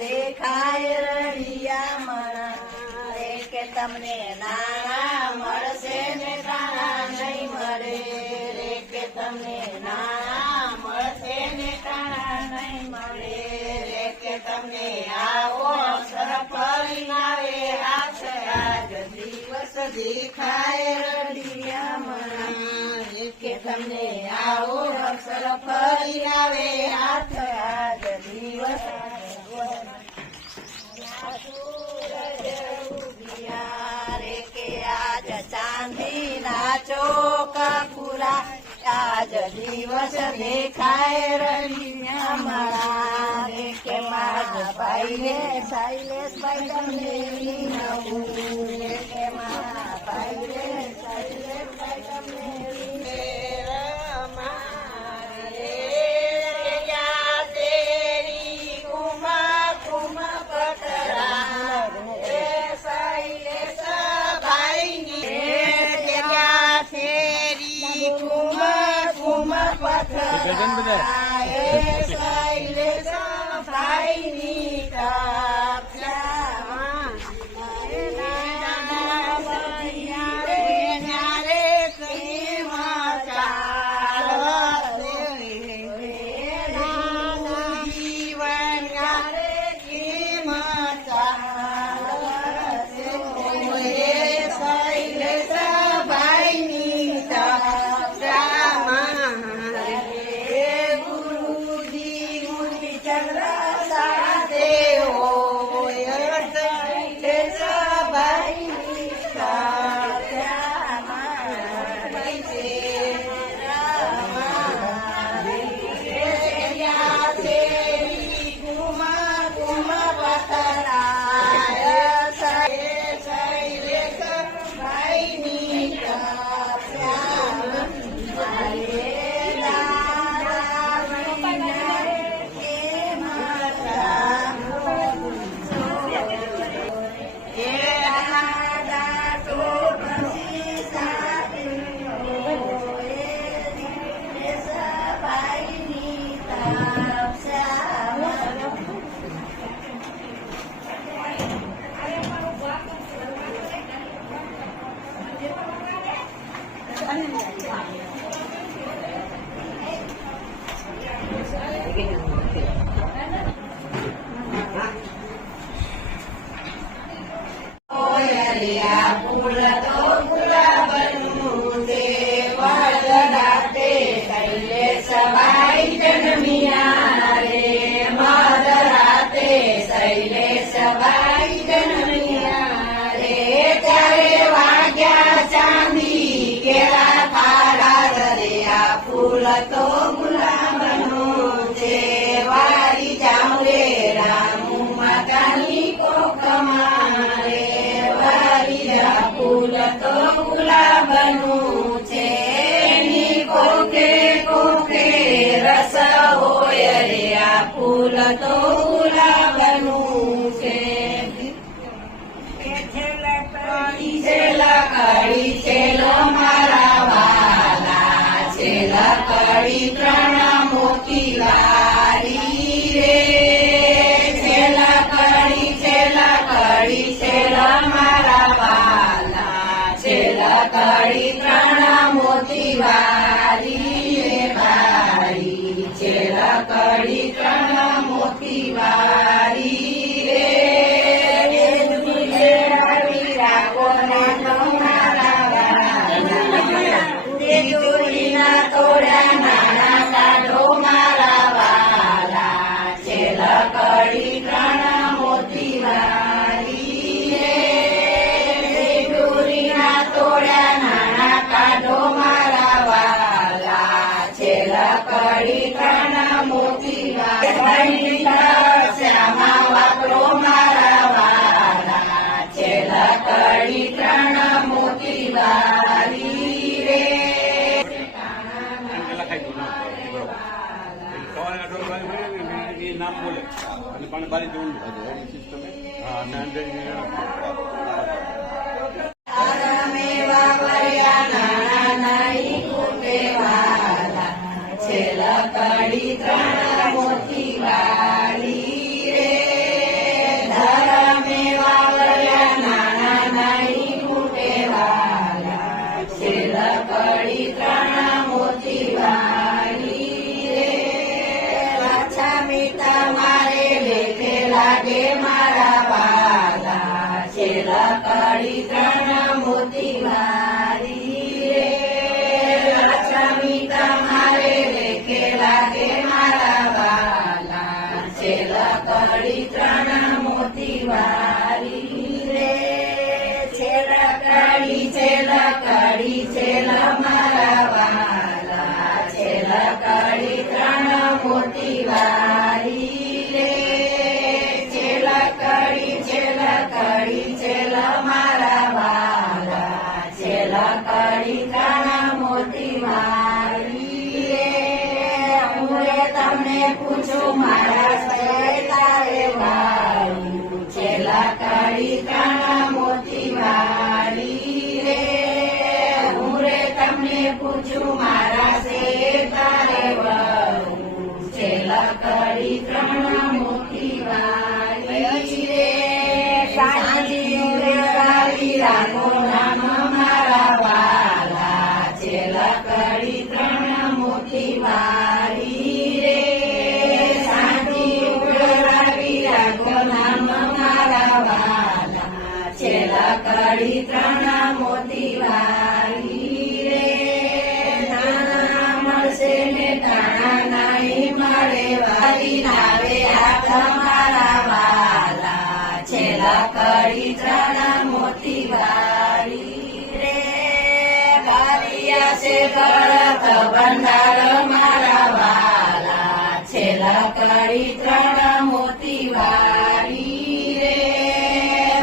દેખાય રળિયા કે તમને નાણા મળશે ને કાણા નહીં મળે રે કે તમને નાણા મળશે ને કાણા નહીં મળે રે કે તમને આવો અવસર પરિણાવે હાથ આજ દિવસ દેખાય રળિયા કે તમને આવો અવસર પરિણાવે હાથ આજ દિવસ ચાંદી ના ચોકા પૂરા આજ દિવસ દિવસ દેખાય રવિયા મારા રે કે મારા ભાઈ રે શૈલેષભાઈ તમને નવું રે કે મારા ભાઈ રે શૈલેષભાઈ તમને તો ગુલાબનો છે વારી જાઉં રે રામુ માતાની કોખમાં રે વારી જા ફૂલ તો ગુલાબનું છે એની કોકે કોકે રસ હોય રે આ ફૂલ તો ગુલાબનું છે છેલ્લા કડી છેલ્લો મારા વાલા છેલ્લા કડી ત્રણ મોતી વારી રે છેલ્લા કડી છેલ્લા મારા વાલા છેલ્લા કડી ત્રણ મોતી વારી રે વારી છેલ્લા કડી ત્રણ મોતી વારી રે તોડા નાના કાઢો મારા વાલા છેલ્લા કડી ત્રણ મોતી વારી રે દોરીના તોડા નાના કાઢો મારા વાલા છેલ્લા કડી ત્રણ મોતી વારી શ્યામા વાપરો મારા વાલા છેલ્લા કડી ત્રણ મોતી વારી રે નામ બોલે અને પણ બારી જોવું હા અને છેલ્લા કડી ત્રણ મોતી વાળી રે ધરમે વાવર્યા નાના નાની ફૂટે વાલા છેલ્લા કડી ત્રણ મોતી વાળી રે લક્ષ્મી મારે લેખે લાગે મારા વાલા છેલ્લા કડી ત્રણ મોતી વાળી રે લક્ષ્મી તમારે લેખે લાગે મારા વાલા છેલ્લા કડી ત્રણ મોતી વાળી રે છેલ્લા કડી છેલ્લા મારા વાલા છેલ્લા તમને પૂછું મારા સહેતાએ વાળું છેલ્લા કડી ત્રણ મોતી વાળી રે હું રે તમને પૂછું મારા સહેતાએ વાળું છેલ્લા કડી ત્રણ મોતી વાળી રે સાંજી ઉરેવાળી રાખો નામ મારા વાલા છેલ્લા કડી ત્રણ મોતી વાળી રે સાંજી ઉરેવાળી રાખો નામ મારા વાલા છેલ્લા કડી ત્રણ મોતી વાળી રે નાના મળશે ને ટાણા નહીં મળે વારી નાવે હાથ મારા વાલા છેલ્લા કડી ત્રણ મોતી વાળી રે વારિયા છે ગળત ભંડાર મારા વાલા છેલ્લા કડી ત્રણ મોતી વાળી રે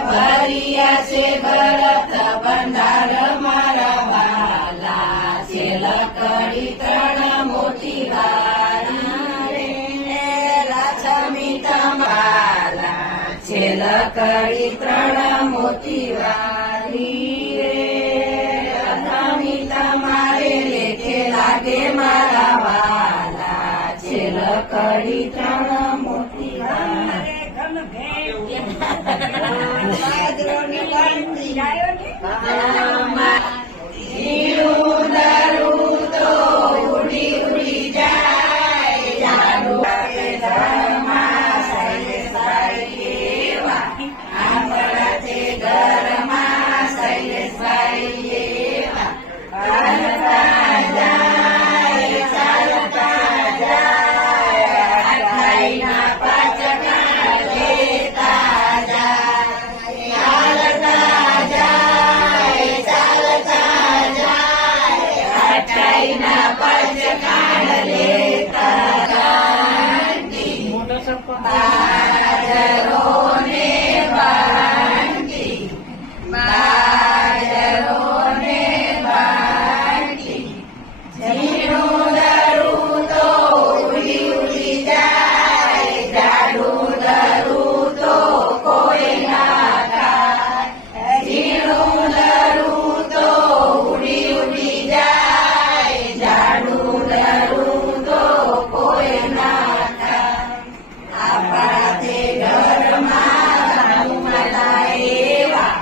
ભરિયા છે ગળત ભંડાર મારા વાલા છેલ્લા કડી ત્રણ મોતી વાળી રે લક્ષ્મી તમારા છેલ્લા કડી ત્રણ મોતી વાળી રે લક્ષ્મી તમારે લેખે લાગે મારા વાલા છેલ્લા કડી ત્રણ મોતી વાળી જીરું દારૂ તો ઉડી ઉડી જાય જાડુ ઘરમાં શૈલેષભાઈ એવા આંબળા તે ઘરમાં શૈલેષભાઈ એવા ચાલતા જાય અઠાઈના પાચકા લેતા અઠાઈના પંચકાળ લેતા બાજરોને બાંધી બાજરોને બાંધી જીરું દરું તો ઉડી ઉડી જાય જાડું દરું તો કોઈ ના ખાય જીરું દરું તો ઉડી ઉડી જાય જાડું દરું તો કોઈ ના ખાય આપણા તે ઘરમાં રામુ માતા એવા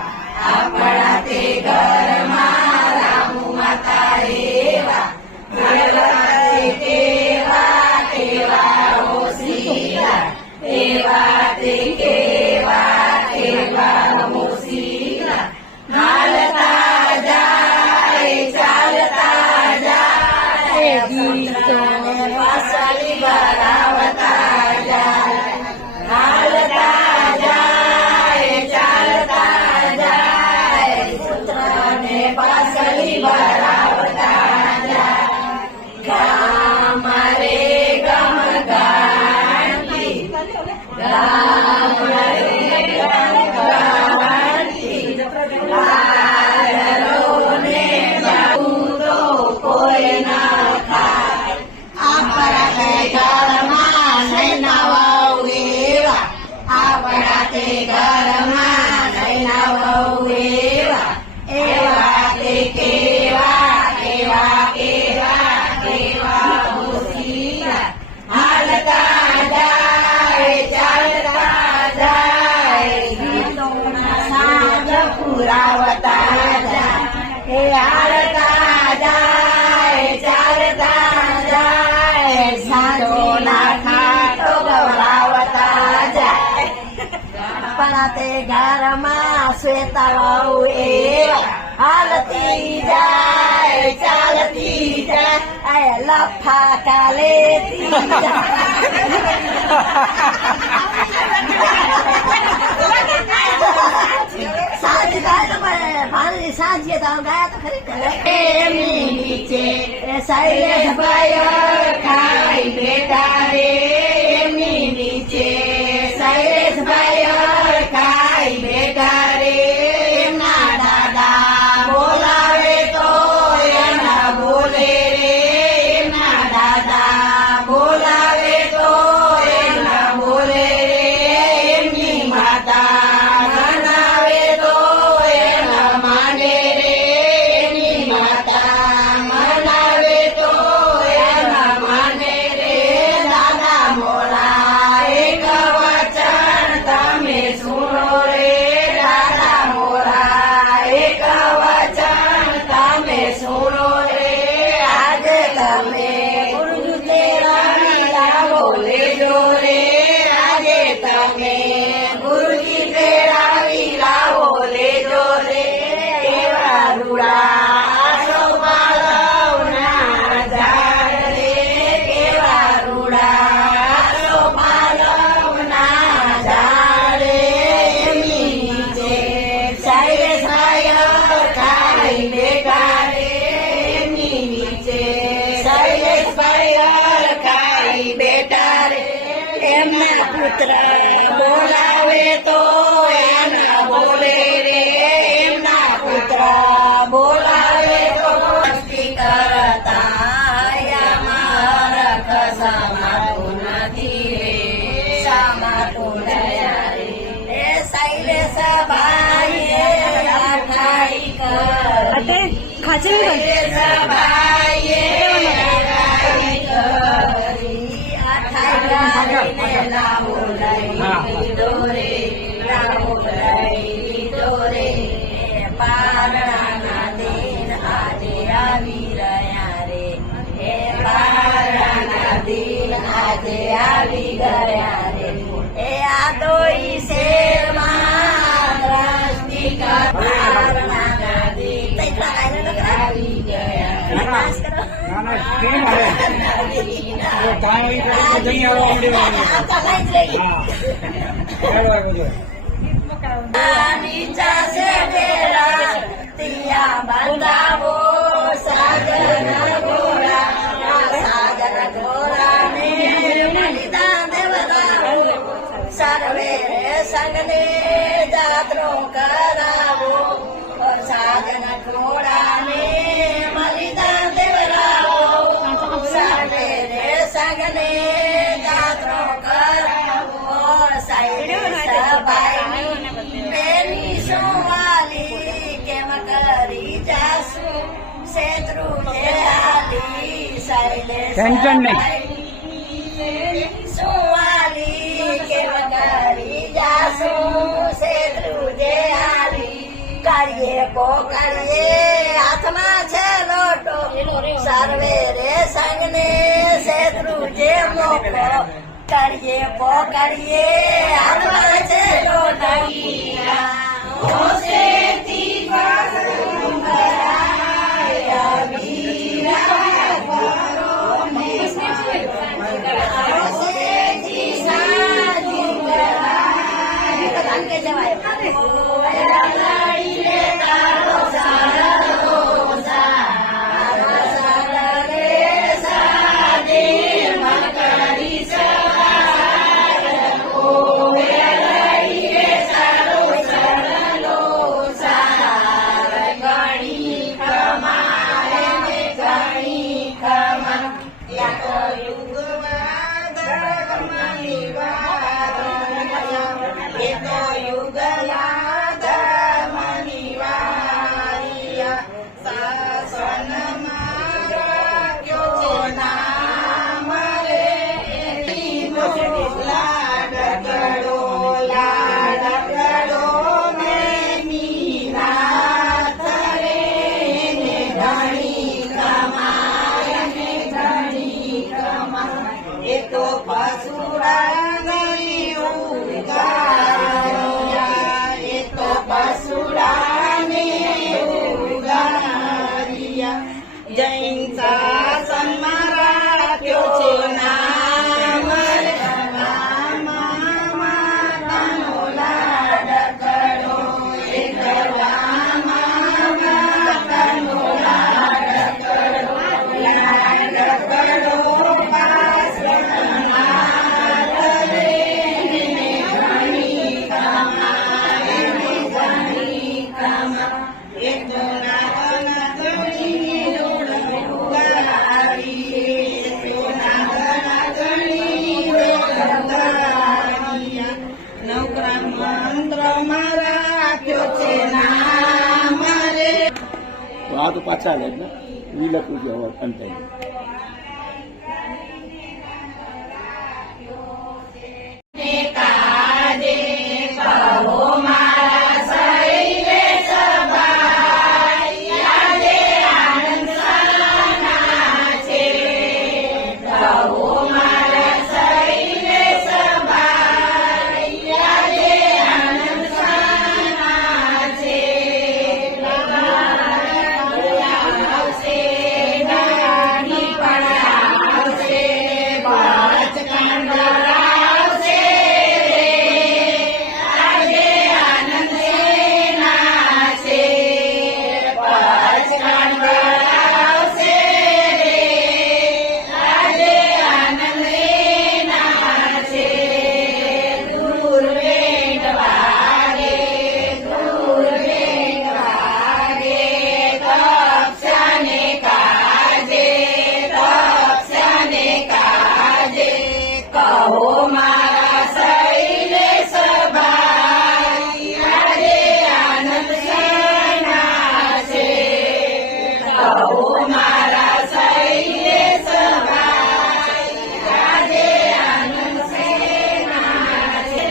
આપણા તે ઘરમાં રામુ માતા એવા કેવા કેવા ઓસીલા એવા તે કેવા ઓસીલા હાલતા જાય ચાલતા જાય ગીતો પાસલી ભરાવતા જાય હાલતા જાય ચાલતા જાય પુત્રને પાસલી ભરાવતા જાય ગામ રે ગમ ગાંધી ગામ રે ગમ ગાંધી લાડરોને જાવું તો કોઈ ના ખાય આપણા તે ઘરમાં નૈના વહુ એવા આપણા તે ઘરમાં નૈના વહુ એવા એવા તે કેવા કેવા કેવા કેવા હોશિયાર હાલતા જાય ચાલતા જાય ગીતોના સાંજ પુરાવતા જાય હે હાલતા જાય ચાલતા જાય સાંજોના ખાટો ગવડાવતા જાય આપણા તે ઘરમાં શ્વેતા વહુ એવા હાલતી જાય ચાલતી જાય લફા કાલેતી સાંજ ગાય તો ભાણની સાંજે તો ગાયા તો ખરી એમની નીચે શૈલેષભાઈ ખાઈ બેઠા રે એમની નીચે શૈલેષભાઈ ખાઈ બેઠા રે એમના દાદા બોલાવે તો એના બોલે રે એમના દાદા બોલાવે બેટા રે એમના પુત્ર બોલાવે તો એના બોલે રે એમના પુત્ર બોલાવે તો મસ્તી કરતા અમારા ખસામાતું નથી રે સામાતું નયા રે એ શૈલેષ ભાઈએ આખાઈ કરી શૈલેષ ભાઈએ આખાઈ કરી આખાઈ લાવો લઈ દોરે લાવો લઈ દોરે પારણાના દિન આજે આવી રહ્યા રે એ પારણાના દિન આજે આવી ગયા રે એ આ દોઈ શેરમાં દ્રષ્ટિ પારણાના દિન આવી ગયા પાસ કરો નીચા સે ડેરા તિયા બંધાવો સાજન ઘોડા ને લીધા દેવદાવો સર્વે સંગને જાત્રો કરાવો સાજન ઘોડા ને મલિદા દેવરાવો સર્વે સંગને જાત્રો કરાવો સભાઈ બેની સુવાલી કેમ કરી જાસુ શેત્રુ જે આલી ટેન્શન નહીં સુવાલી કેમ કરી જાસુ શેત્રુ જે આલી કરીએ હાથમાં છે લોટો સર્વે રે સંગને શેત્રુ જે મોકો કરીએ હાથમાં છે લોટો જૈન શાસનમાં રાખ્યો છે નામ માતાનો લાડ કરો એ કરવામાં માતાનો લાડ કરો પાસ તો આ તો પાછા લે ને વિલખું છે હવે અંતે રે કહો મારા શૈલેષ ભાઈ આજે આનંદ સેના છે કહો મારા શૈલેષ ભાઈ આજે આનંદ સેના છે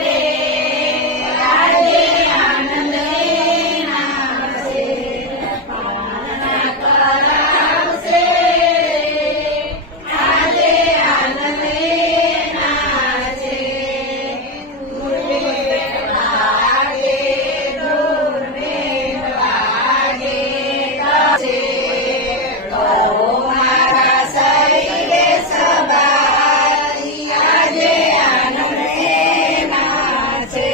આજે આનંદ સેના છે પાવના કરાવશે આજે આનંદ સેના છે દુર્મેળ વાગે દુર્મેળ વાગે છે કહો મારા શૈલેષ ભાઈ આજે આનંદ સેના છે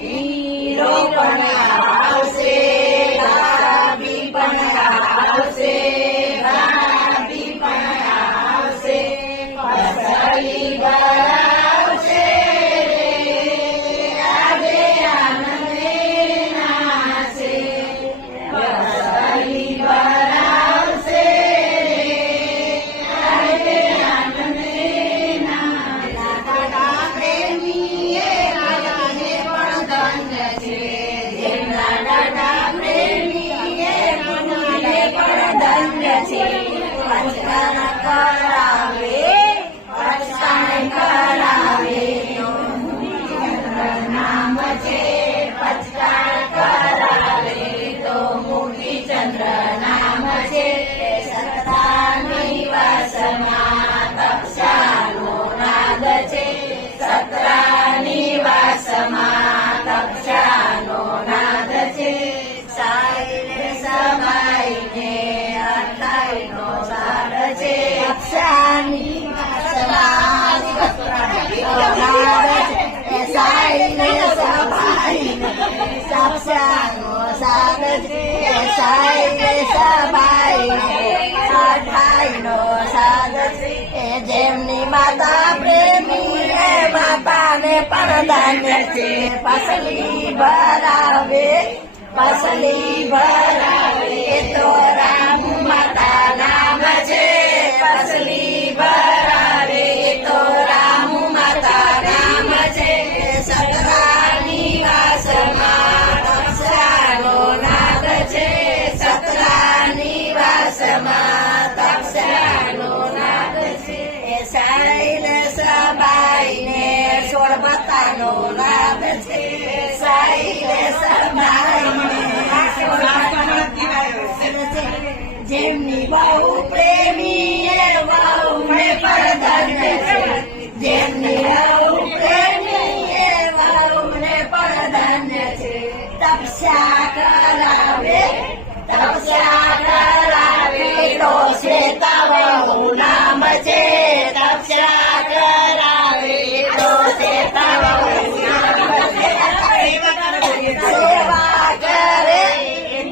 હીરો પણ આવશે ભાભી પણ આવશે ભાભી પણ આવશે પસલી ભરાવશે આજે આનંદ સેના છે પસલી ભરાવશે આજે આનંદ સેના દાદા પ્રેમીએ રાજાને પણ ધન્ય છે જેમના દાદા પ્રેમીએ મનને પણ ધન્ય છે પછતાણ કરાવે પછતાણ કરાવે નામ છે પછતાણ કરાવે તો મૂર્તિચંદ્ર નામ છે સત્તા નિવાસમાં તક્ષાનો નાદ છે સત્રા નિવાસમાં તક્ષાનો નાદ છે શૈલેષ ભાઈને અઠાઈનો સાર છે તક્ષા નિવાસમાં સત્રાનો નાદ છે શૈલેષ ભાઈને તક્ષાનો સાર છે શૈલેષ ભાઈને અઠાઈનો સાર છે જેમની માતા પ્રેમી એ બાપાને પણ ધન્ય છે પસલી ભરાવે તો રામ માતા નામ છે પસલી ભરાવે તો રામ માતા નામ છે સતરા નિવાસમાં તક્ષાનો નાદ છે સતરા નિવાસમાં તક્ષાનો નાદ છે શૈલેષ ભાઈને સોળબતાનો નાદ છે શૈલેષ ભાઈને જેમની બહુ પ્રેમી એ વહુને પણ ધન્ય છે જેમની બહુ પ્રેમી એ વહુને પણ ધન્ય છે તપસ્યા કરાવે તો શ્વેતા વહુ નામ છે તપસ્યા કરાવે તો શ્વેતા વહુ નામ છે સેવા કરે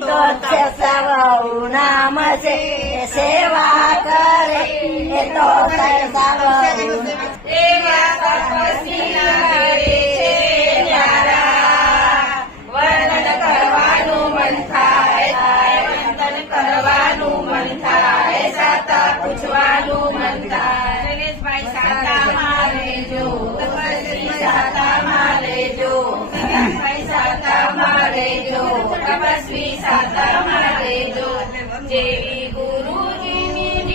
તો શ્વેતા વહુ નામ છે સેવા કરે તો શ્વેતા વહુ સેવા તપસ્વી કરે છે ન્યારા વર્ણન કરવાનું મન થાય વર્ણન કરવાનું મન થાય સાતા પૂછવાનું મન થાય શૈલેષભાઈ સાતામાં રહેજો તપસ્વી સાતામાં રહેજો શૈલેષભાઈ સાતામાં રહેજો તપસ્વી સાતામાં રહેજો જેવી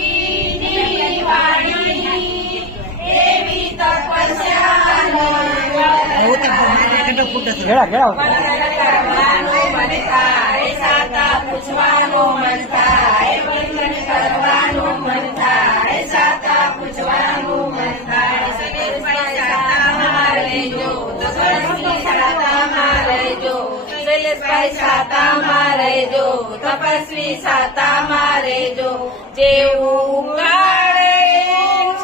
ગુરુજીની વાણી એવી તપસ્યા કરવાનું મન થાય સાતા પૂછવાનું મન થાય વર્ણન કરવાનું મન થાય સાતા પૂછવાનું મન થાય શૈલેષભાઈ સાતામાં રહેજો તપસ્વી સાતામાં રહેજો શૈલેષભાઈ સાતામાં રહેજો તપસ્વી સાતામાં રહેજો જેવું ગાળે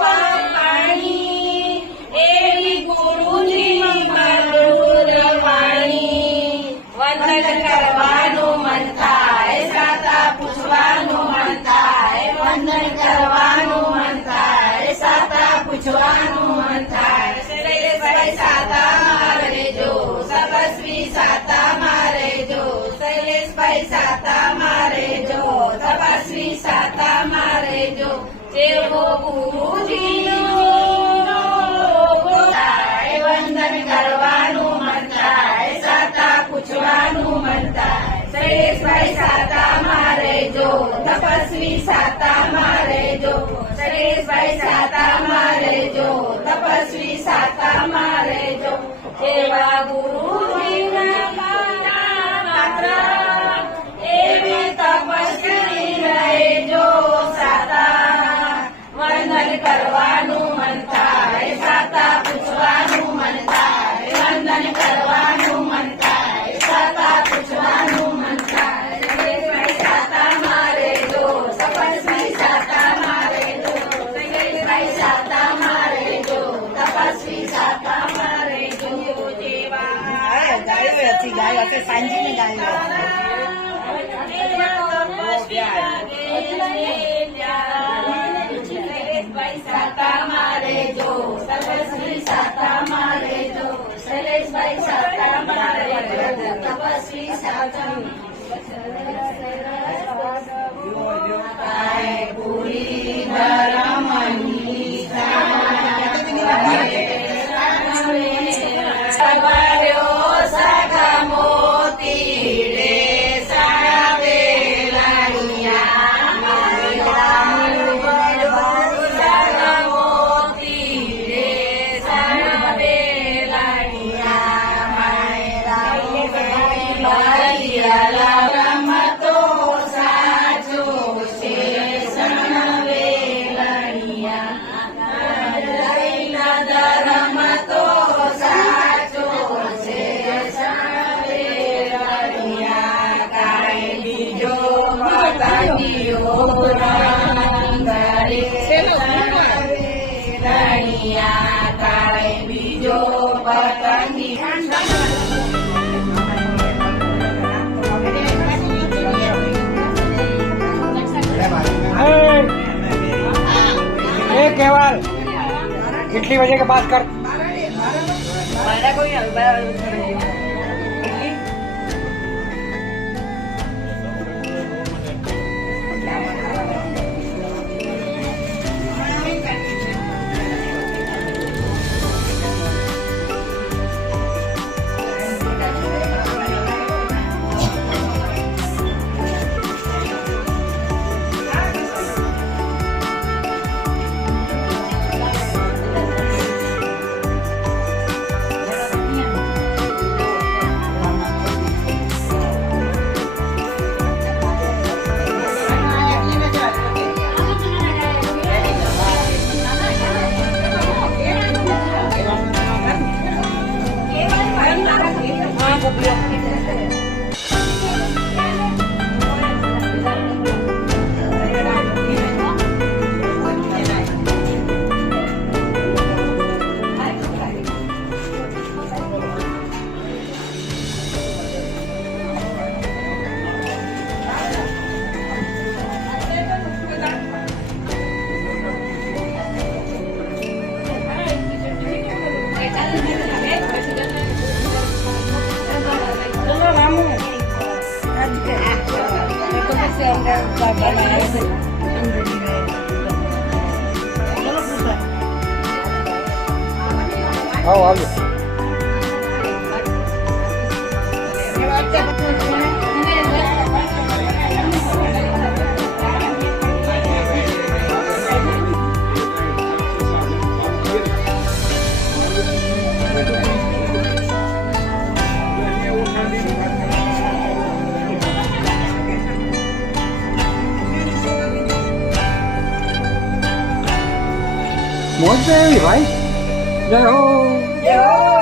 પાણી એવી ગુરુજીની મધુર વાણી વંદન કરવાનું મન થાય સાતા પૂછવાનું મન થાય વંદન કરવાનું મન થાય સાતા પૂછવાનું મન થાય શૈલેષભાઈ સાતામાં રહેજો તપસ્વી સાતામાં રહેજો શૈલેષભાઈ સાતામાં રહેજો તપસ્વી સાતામાં રહેજો જેવો ગુરુજીનો થાય, વંદન કરવાનું મન થાય, સાતા પૂછવાનું મન થાય. શૈલેષભાઈ સાતામાં રહેજો, તપસ્વી સાતામાં રહેજો. શૈલેષભાઈ સાતામાં રહેજો, તપસ્વી સાતામાં રહેજો. એવા ગુરુજીના પાત્ર, એવી તપસ્વી રહેજો સાતા. વંદન કરવાનું મન થાય, સાતા પૂછવાનું મન થાય. વંદન કરવાનું મન થાય, સાતા પૂછવાનું મન થાય. શૈલેષભાઈ સાતામાં રહેજો, તપસ્વી સાતામાં રહેજો. શૈલેષભાઈ સાતામાં રહેજો, તપસ્વી સાતામાં રહેજો. ગાયો હશે સાંજીને ગાયો શૈલેષભાઈ સાતામાં રહેજો, તપસ્વી સાતામાં રહેજો. શૈલેષભાઈ સાતામાં રહેજો, તપસ્વી સાતામાં પૂરી ધર્મની સવાર્યો સગા મોતી રે સાવે લાણિયા. સગા મોતી રે સાવે લાણિયા. રમતો સાચો છે સણવે લાણિયા. રમતો સાચો છે સણવે લાણિયા. કાંઈ બીજો પતંગિયો રંગ રે સણવે લાણિયા. કાંઈ બીજો પતંગી केवल इडली बजे के पास कर आओ आओ मोहन भाई जय हो જય હો.